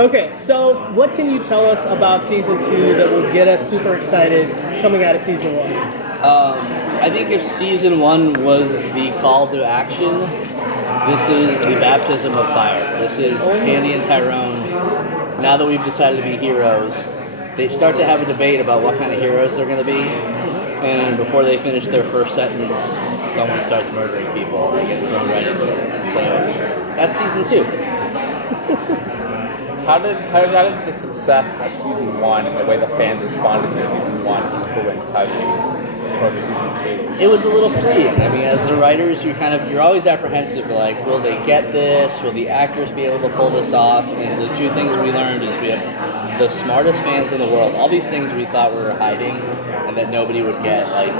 Okay, so what can you tell us about Season 2 that will get us super excited coming out of Season 1? I think if Season 1 was the call to action, this is the baptism of fire. This is Tandy and Tyrone. Now that we've decided to be heroes, they start to have a debate about what kind of heroes they're going to be. And before they finish their first sentence, someone starts murdering people and get thrown right into it. So that's Season 2. How did the success of Season 1 and the way the fans responded to Season 1 influence how you approach Season 2? It was a little freeing. I mean, as the writers, you're always apprehensive. Like, will they get this? Will the actors be able to pull this off? And the two things we learned is we have the smartest fans in the world. All these things we thought we were hiding and that nobody would get, like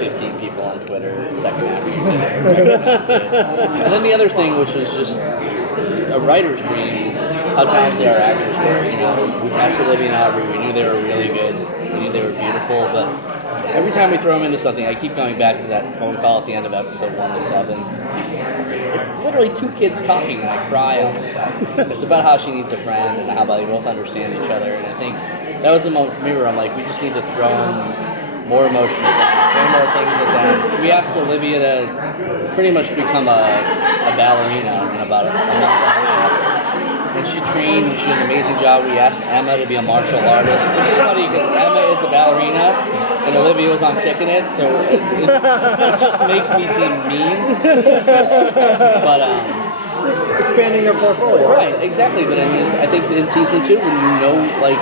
15 people on Twitter, second after. And then the other thing, which was just a writer's dream, is how talented our actors were. You know, we cast Olivia and Aubrey. We knew they were really good. We knew they were beautiful. But every time we throw them into something, I keep going back to that phone call at the end of episode 1 to 7. It's literally two kids talking, and I cry on this stuff. It's about how she needs a friend and how they both understand each other. And I think that was the moment for me where I'm like, we just need to throw them more emotion at them, throw more things at them. We asked Olivia to pretty much become a ballerina in about a month and a half. And she trained, and she did an amazing job. We asked Emma to be a martial artist. It's just funny because Emma is a ballerina, and Olivia was on Kicking It, so it just makes me seem mean. But just expanding their portfolio. Right, exactly. But I mean, I think in Season 2, when you know, like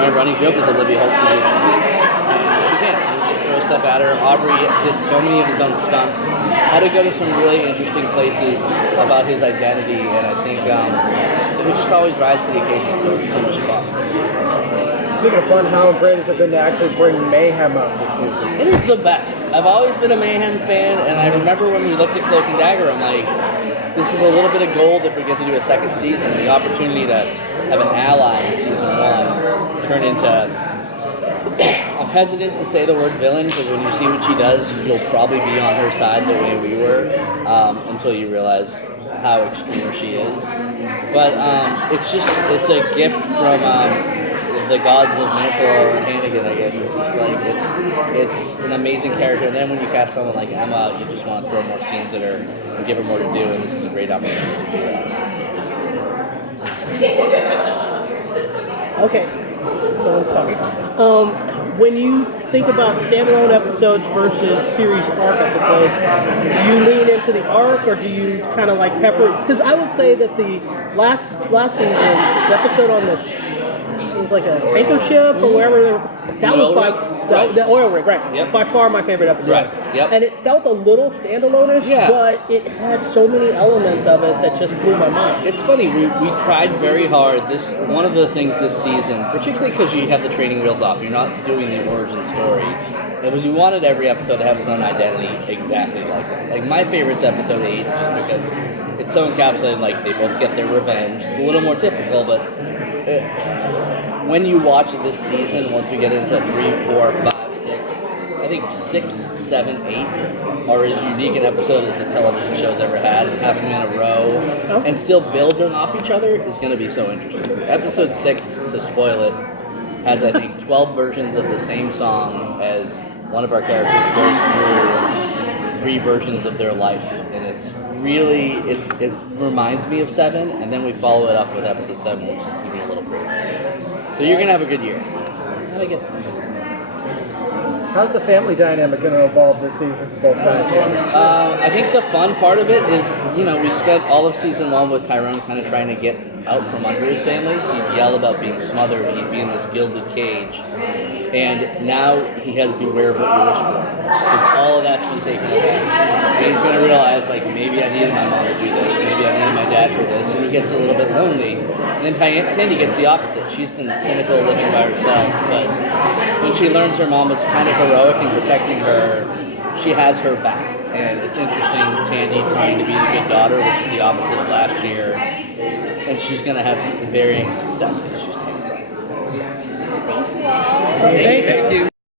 my running joke is Olivia hopes to do anything, and she can't. You just throw stuff at her. Aubrey did so many of his own stunts. Had to go to some really interesting places about his identity, and I think it just always rise to the occasion, so it's so much fun. Speaking of fun, how great has it been to actually bring Mayhem up this season? It is the best. I've always been a Mayhem fan, and I remember when we looked at Cloak and Dagger, I'm like, this is a little bit of gold if we get to do a second season. The opportunity to have an ally in Season 1 turn into... I'm hesitant to say the word villain, because when you see what she does, you'll probably be on her side the way we were, until you realize how extreme she is. But it's a gift from the gods of Mansell and Hannigan, I guess. It's just like, it's an amazing character. And then when you cast someone like Emma, you just want to throw more scenes at her and give her more to do, and this is a great opportunity to do that. Okay. When you think about standalone episodes versus series arc episodes, do you lean into the arc, or do you kind of like pepper? Because I would say that the last season, the episode on the it was like a tanker ship or wherever, that was the oil rig, right? Yep. By far my favorite episode. Right. Yep. And it felt a little standalone-ish, but it had so many elements of it that just blew my mind. It's funny, we tried very hard. One of the things this season, particularly because you have the training wheels off, you're not doing the origin story, it was we wanted every episode to have its own identity exactly like that. Like, my favorite's episode 8, just because it's so encapsulated, like, they both get their revenge. It's a little more typical, but when you watch this season, once we get into 3, 4, 5, 6, I think 6, 7, 8 are as unique an episode as the television show's ever had, and having them in a row and still building off each other is going to be so interesting. Episode 6, to spoil it, has, I think, 12 versions of the same song as one of our characters goes through 3 versions of their life, and it's really, it reminds me of 7, and then we follow it up with episode 7, which is even a little crazy. So you're going to have a good year. I like it. How's the family dynamic going to evolve this season for both guys? I think the fun part of it is, we spent all of Season 1 with Tyrone kind of trying to get out from under his family. He'd yell about being smothered, he'd be in this gilded cage. And now he has beware of what you wish for. Because all of that's been taken away. And he's going to realize, like, maybe I needed my mom to do this, maybe I needed my dad for this. And he gets a little bit lonely. And then Tandy gets the opposite. She's been cynical living by herself, but when she learns her mom was kind of heroic in protecting her, she has her back. And it's interesting, Tandy trying to be the good daughter, which is the opposite of last year. And she's going to have varying success because she's Tandy. Thank you all. Thank you.